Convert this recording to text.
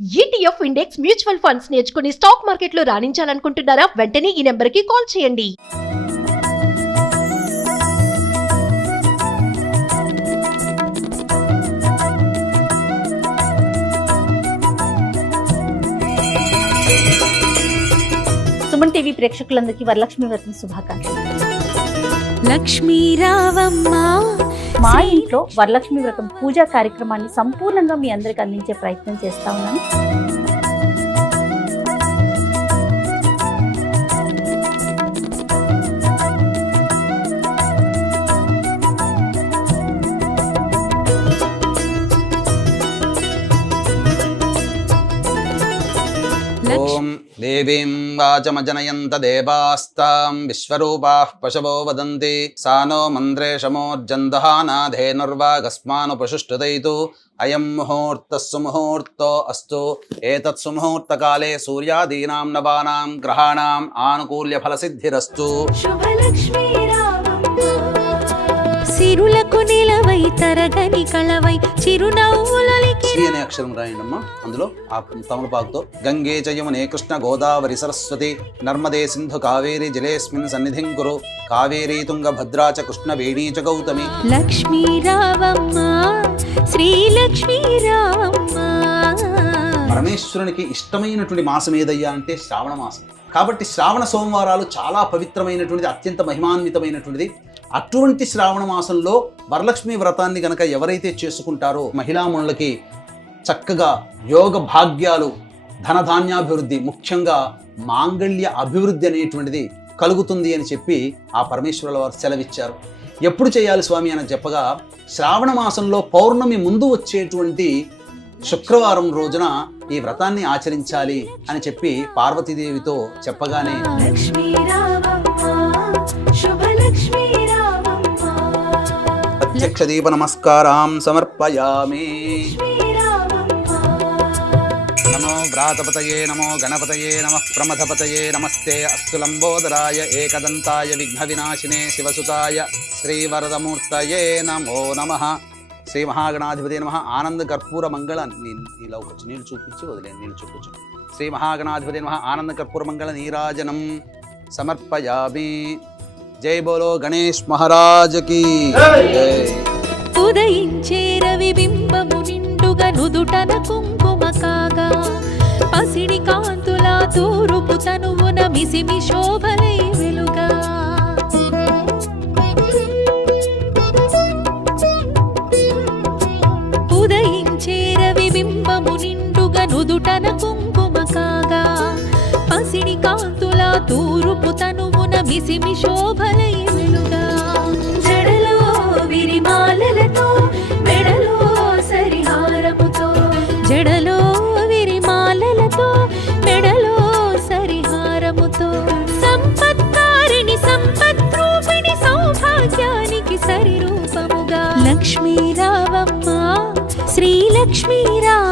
ETF index mutual funds నేర్చుకుని stock మార్కెట్లో రాణించాలనుకుంటున్నారా? వెంటనే ఈ నెంబర్కి కాల్ చేయండి. సుమన్ టీవీ ప్రేక్షకులందరికీ వరలక్ష్మి వ్రతం శుభాకాంక్షలు. లక్ష్మీ రావమ్మ మా ఇంట్లో వరలక్ష్మి వ్రతం పూజా కార్యక్రమాన్ని సంపూర్ణంగా మీ అందరికి అందించే ప్రయత్నం చేస్తా ఉన్నాను. ఓం దేవీం వాచమజనయంత దేవాస్తాం విశ్వరూపాః పశవో వదంతి సానో మంత్రేషమోర్జందహానాధేనుర్వాగస్మానుపశుష్టుదైతు అయం ముహూర్తః సుముహూర్తో అస్తు ఏతత్ సుముహూర్తకాలే సూర్యాదీనాం నవానాం గ్రహాణాం ఆనుకూల్య ఫలసిద్ధిరస్తు. శుభలక్ష్మీ రావమ్మ సిరులకు నిలవై తరగని కళవై చిరునవ్వులకి శ్రీ అనే అక్షరం రాయండమ్మా. అందులో ఆ తమలపాకుతో గంగే జయమునే కృష్ణ గోదావరి సరస్వతి నర్మదే సింధు కావేరి జలేస్మిన్ సన్నిధిం కురు కావేరీ తుంగ భద్రా చ కృష్ణ వేణీ చ గౌతమి. లక్ష్మీ రావమ్మ శ్రీ లక్ష్మీ రావమ్మ. పరమేశ్వరునికి ఇష్టమైనటువంటి మాసం ఏదయ్యా అంటే శ్రావణ మాసం. కాబట్టి శ్రావణ సోమవారాలు చాలా పవిత్రమైనటువంటిది, అత్యంత మహిమాన్వితమైనటువంటిది. అటువంటి శ్రావణ మాసంలో వరలక్ష్మి వ్రతాన్ని గనక ఎవరైతే చేసుకుంటారో మహిళామణులకి చక్కగా యోగ భాగ్యాలు, ధనధాన్యాభివృద్ధి, ముఖ్యంగా మాంగళ్య అభివృద్ధి అనేటువంటిది కలుగుతుంది అని చెప్పి ఆ పరమేశ్వరుల వారు సెలవిచ్చారు. ఎప్పుడు చేయాలి స్వామి అని చెప్పగా, శ్రావణ మాసంలో పౌర్ణమి ముందు వచ్చేటువంటి శుక్రవారం రోజున ఈ వ్రతాన్ని ఆచరించాలి అని చెప్పి పార్వతీదేవితో చెప్పగానే లక్ష్మీ రావమ్మ శుభలక్ష్మీ రావమ్మ ప్రత్యక్ష దీప నమస్కారాం సమర్పయామి. నమో వ్రాతపతయే నమో గణపతయే నమః ప్రమథపతయే నమస్తే అస్తు లంబోదరాయ ఏకదంతాయ విఘ్న వినాశినే శివసుతాయ శ్రీవరదమూర్తయే నమో నమః. శ్రీ మహాగణాధిపతి నమః. ఆనంద కర్పూర మంగళ ఇలా ఒక నీళ్ళు చూపించి వదిలే, నీళ్ళు చూపించు. శ్రీ మహాగణాధిపతి నమః. ఆనంద కర్పూర మంగళ నీరాజనం సమర్పయామి. జై బోలో గణేష్ మహారాజకి జై. ఉదయించే రవి బింబము నిండుగా నుదుటన కుంకుమ కాగా పసిడి కాంతుల తూరుపు తనువున మిసిమి శోభలై వెలుగా ఉదయించే రవి బింబము నిండుగా నుదుటన కుంకుమ కాగా పసిడి కాంతుల తూరుపు తనువున మిసిమి శోభలై వెలుగా జడలో విరిమాలలతో మెడలో సరిహారముతో జడలో విరిమాలలతో మెడలో సరిహారముతో సంపత్కారిణి సంపద్రూపిణి సౌభాగ్యానికి సరిరూపముగా లక్ష్మీ రావమ్మ శ్రీ లక్ష్మీ రావమ్మ.